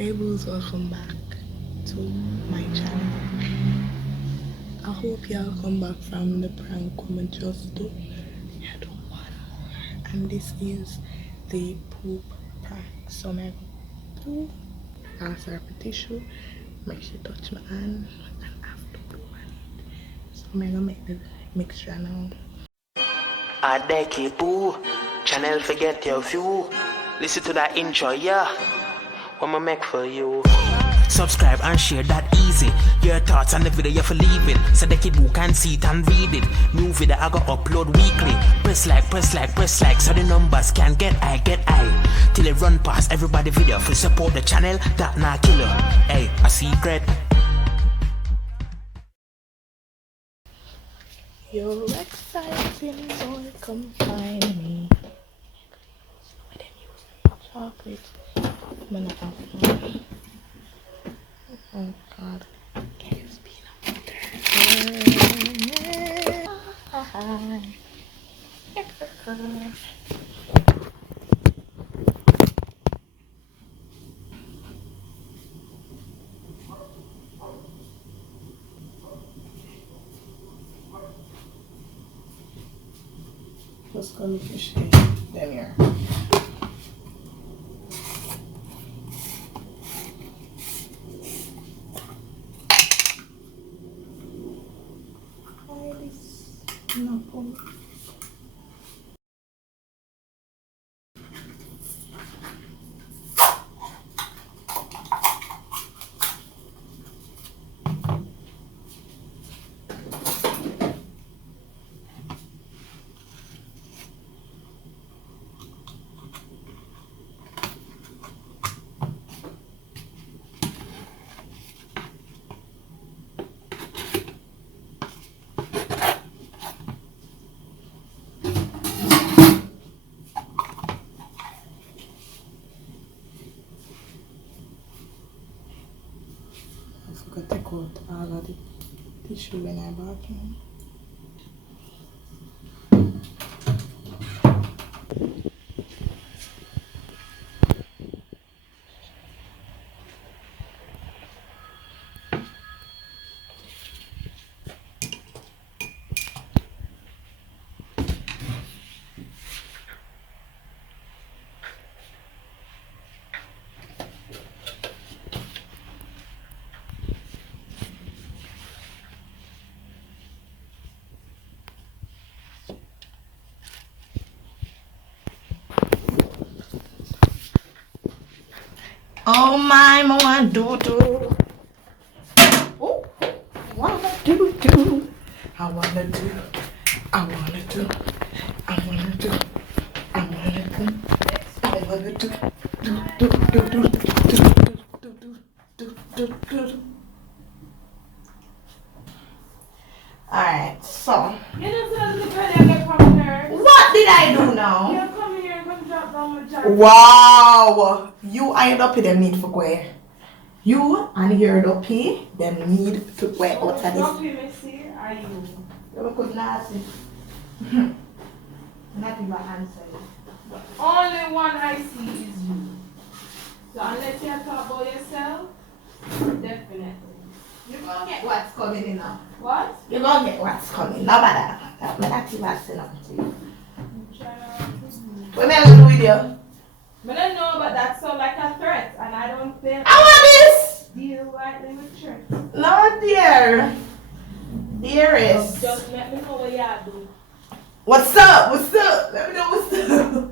Hey boos, welcome back to my channel. I hope y'all come back from the prank we just do. Yeah, do one more. And this is the poop prank. So I go poop, ask her for tissue, make she touch my hand and have to poop on it. So I'm gonna make the mixture now. Adekibu, channel forget your view. Listen to that intro, yeah. What I make for you. Subscribe and share that easy. Your thoughts on the video you're for leaving. So Adekibu can see it and read it. New video I go upload weekly. Press like, so the numbers can get high. Till it run past everybody video. For support the channel, that not killer. Hey, a secret. You're exciting, boy, come find me. With them using chocolate. I'm gonna have one. Oh god. Can you speed up there? Let's go look fish then here. Why this not on? I forgot to take out all of the tissue when I bought him. Oh my, I want do. Oh, wanna do. I wanna do. I wanna do. I wanna do. I wanna do. I wanna do. Do. Alright, so. You just said the penny I get from her. What did I do now? You come here and come drop down my jacket. Wow! You ain't up here, them need for go. You and your dopey, them need to go out of this. Dopey, me see, are you? You could not see. Not even answer you. Only one I see is you. So unless you talk about yourself, definitely. You're gonna get what's coming in now. What? You're gonna get what's coming. No matter. I'm not even saying up to you. What am I gonna do with you? But I know, but that sounds like a threat, and I don't think I want this! deal lightly with threats. No, dear. Dearest. Just let me know what you do. What's up? What's up? Let me know what's up.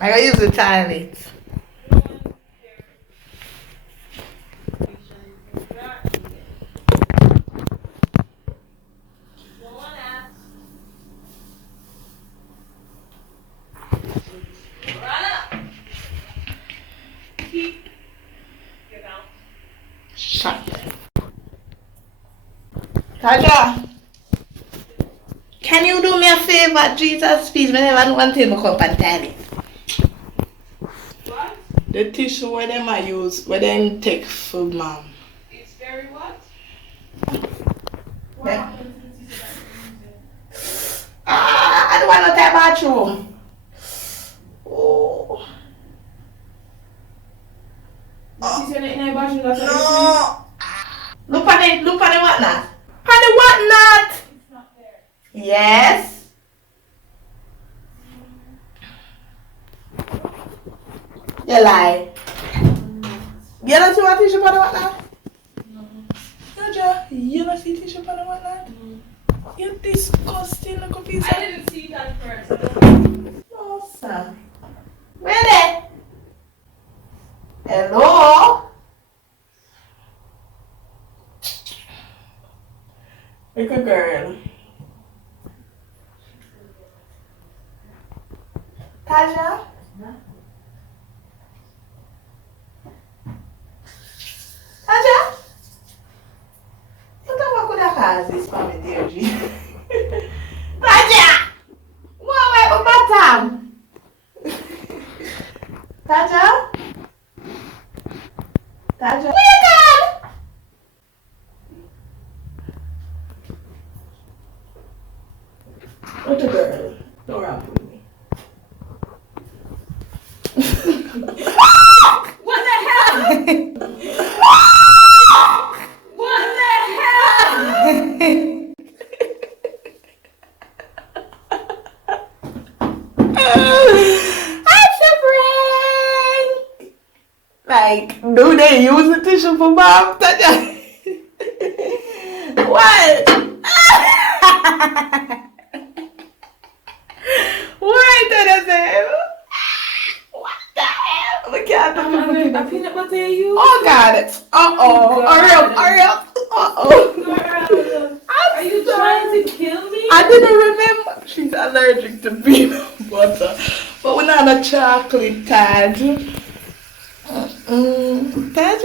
I gotta use the toilet. Shut up. Taja, can you do me a favor? name of Jesus, please. I never want him to come and tell it. What? The tissue where them I use, where them take food, mom. It's very what? What Yeah. happened to the tissue that you're using? I don't want to take bathroom. Oh. The tissue in the bathroom, that's what you're No. Look on it, whatnot. On the whatnot. It's not there. Yes. You lie. You don't see what tissue on the whatnot? You don't see tissue on the whatnot? You're disgusting, look at this. I didn't see that first. No, sir. Where there? Hello? Like a girl. Taja? Taja? What could I cause this for me, dear G? Taja! What way for bottom? Taja? Taja? Where you gone? What a girl. Don't rap with me. What the hell? What the hell? I'm suffering. Like, do they use the tissue for mom? What? Why did I say? What the hell? Look at A peanut butter you use? Oh God! Uh-oh! Hurry up! Uh-oh! Girl, are you trying to kill me? I didn't remember. She's allergic to peanut butter. But we're not a chocolate, Taj. Taj.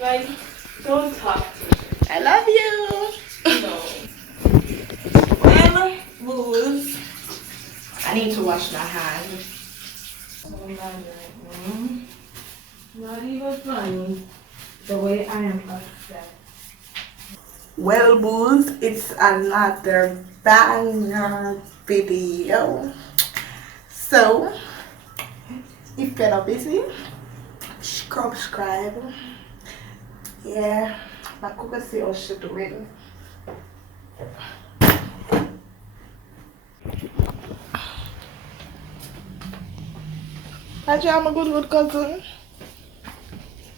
Like, don't talk to me. I love you. No. Well, booze. I need to wash my hands. Not even funny. The way I am upset. Well, booze, it's another banger video. So, if you're not busy, subscribe. Yeah, my cook see what she's doing. Hi, I'm a good cousin.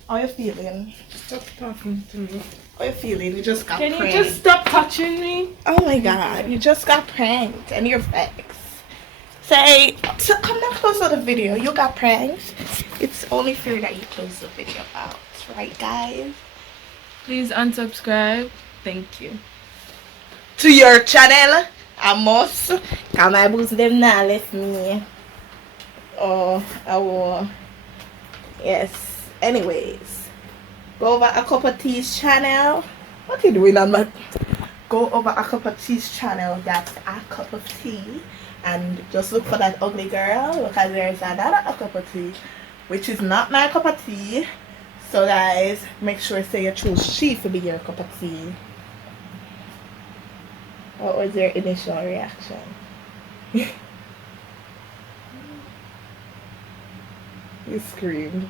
How you feeling? Stop talking to me. How you feeling? You just got Can pranked. you just stop touching me? Oh my God! You just got pranked and you're vexed. Say, so come down close to the video. You got pranked. It's only fair that you close the video out, right, guys? Please unsubscribe. Thank you. To your channel, I must. Cause my boots them now left me. Oh, I will. Yes. Anyways, go over a cup of tea's channel. What are you doing on my? Go over a cup of tea's channel. That's a cup of tea, and just look for that ugly girl because there's another a cup of tea, which is not my cup of tea. So guys, make sure say you choose she to be your cup of tea. What was your initial reaction? You screamed.